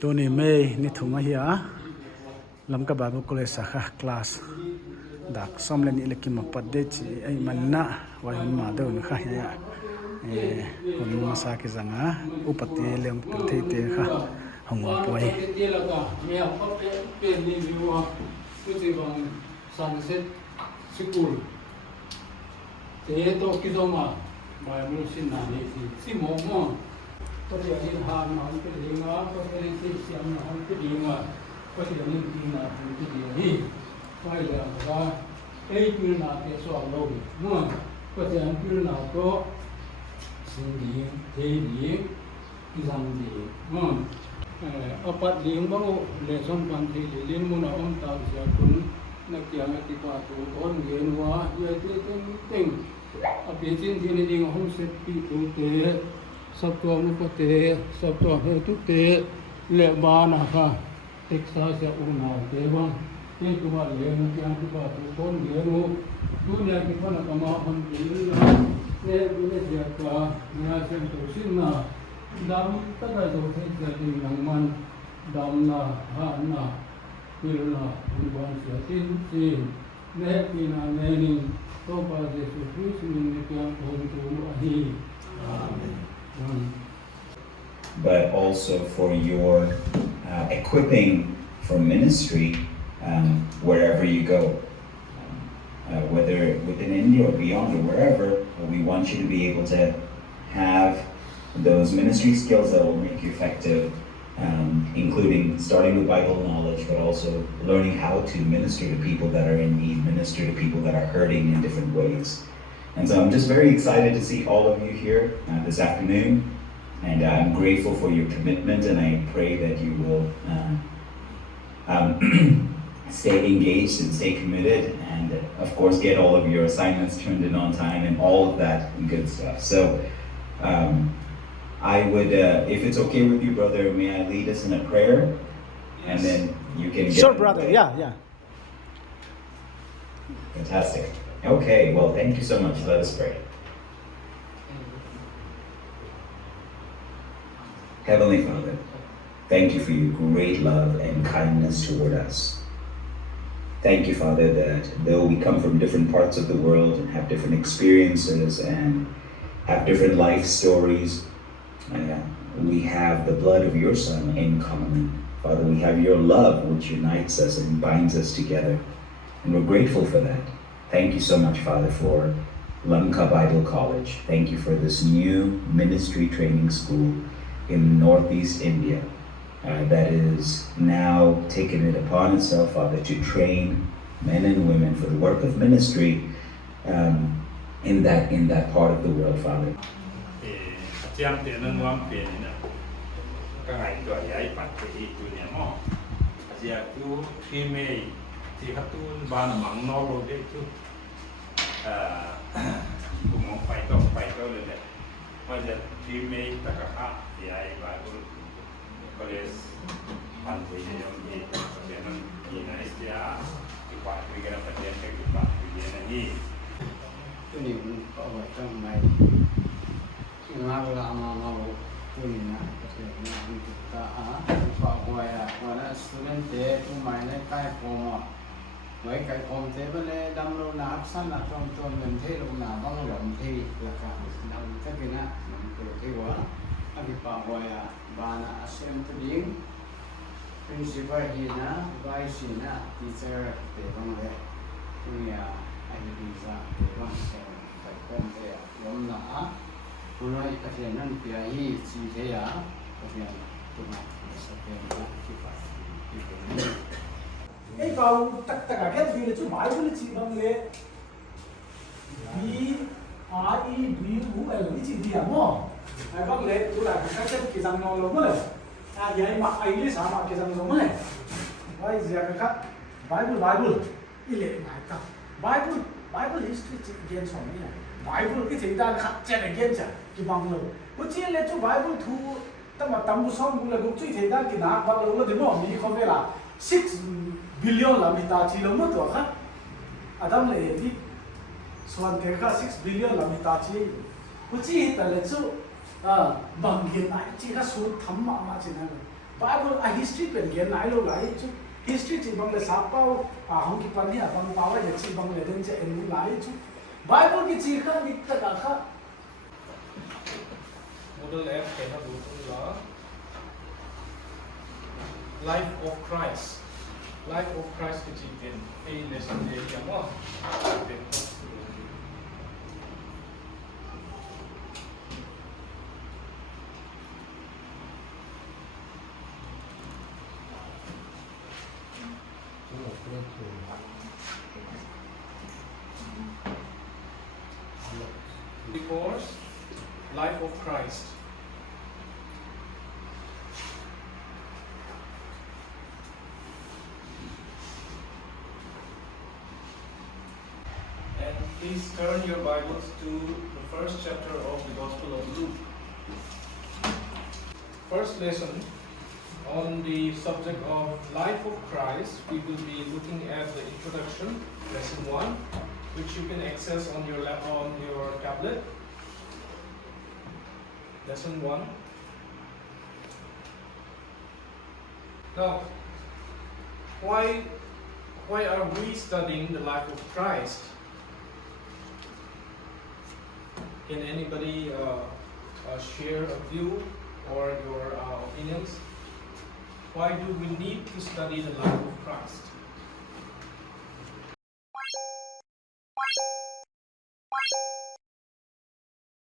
Tony May ni thuma hiya Lamka Bible College sakha class dak somlen ilekim padde chi ai manna wa hun ma do na kha hiya hun masa ki zanga upati lem te te kha hongwa poi sunset school te to kizoma Bible sinna ni si mo ko ti ani ha na on pe dinga ko te si siam na on pe dinga ko ti ani dinga ti ni pai la ga ei pi na te so lo mo ko ti an pi na ko sin di te di ki zam di mo apat ling bang le som pan ti lin mo na omta sia kun na kiang ti pa tu on gen wa ye ti ting a pi chin thi ni ding hom set pi tu te sab to mu ko te sab to he tu te le ba na kha texas ya u na te ba te tu ba le mu kiang ti pa tu on gen wo tu ne ki pa na ka ma hom ti ne bu ne sia ka na sem tu sin na dam ta ga zo the ja ding nang man dam na ha na pilna unban sia tin tin ne pina ne ni to pa jesu christ ni ne kya on tu ahi amen. But also for your equipping for ministry wherever you go, whether within India or beyond or wherever. We want you to be able to have those ministry skills that will make you effective, including starting with Bible knowledge, but also learning how to minister to people that are in need, minister to people that are hurting in different ways. And so I'm just very excited to see all of you here this afternoon, and I'm grateful for your commitment, and I pray that you will stay engaged and stay committed, and of course get all of your assignments turned in on time and all of that good stuff. So I would, if it's okay with you, brother, may I lead us in a prayer? And then you can get... Sure, brother. Yeah. Fantastic. Okay, well, thank you so much. Let us pray. Heavenly Father, thank you for your great love and kindness toward us. Thank you, Father, that though we come from different parts of the world and have different experiences and have different life stories, we have the blood of your Son in common. Father, we have your love which unites us and binds us together. And we're grateful for that. Thank you so much, Father, for Lamka Bible College. Thank you for this new ministry training school in Northeast India that is now taken it upon itself, Father, to train men and women for the work of ministry in that part of the world, Father. Chiam tiền nâng ngoan tiền nè, các ngành gọi giải bắt thì tụi nhà mò, giờ chú khi mê thì các tu ba là mắng nó rồi đấy chú, cũng mong phải to lên đấy, bây giờ khi mê tất cả thì ai Bible College ban với nhau gì, cho nên như này sẽ cái bài vi cái phát triển cái bài vi cái này tu ni có vậy trong này ngao la ngao tu ni na kasi na kita pa hoya wala student te tu mai na kai ko mai kai kom te bale dam lo na aksan na tom men the lo na bang lom thi la ka nam ka kina nam ko thi wa abi pa hoya bana asem tu ding principal hi na vice na teacher te bang le tu ya ai di sa te bang se kai kom te lom na Mulai kajian biayi cihaya kajian cuma sekian kita. Kalau tak agak bila tu Bible cik bang le BIBLE ni cik dia mo. Bang le tu lah kita kisah nolong mo le. Jadi mak ini sama kisah nolong mo le. Why dia kakak Bible ile nak Bible history cik dia somai ni. Bible cái gì ta khắc trên này kia chả cái bằng lâu, có chỉ là chú Bible thu, ta mà tầm một số người là cũng chỉ thấy ta cái nào bắt đầu là đến mà mình không biết là 6 billion là mình ta chỉ là mất rồi khác, Adam này thì soạn cái khác 6 billion là mình ta chỉ, có chỉ là chú bằng hiện tại chỉ là số thấm mà chỉ là Bible a history pen gen nai lo lai chu history chi bang le sa pau a hong ki pan hi a bang pau le chi bang le den che en lai chu Bible ki chi kha dik ta ka kha model F kena buku la Life of Christ. Life of Christ ke jikin a lesson dia yang wah. Because Life of Christ. And please turn your Bibles to the first chapter of the Gospel of Luke. First lesson on the subject of Life of Christ, we will be looking at the introduction, lesson 1, which you can access on your tablet. Lesson 1. Now, why are we studying the life of Christ? Can anybody share a view or your opinions? Why do we need to study the life of Christ?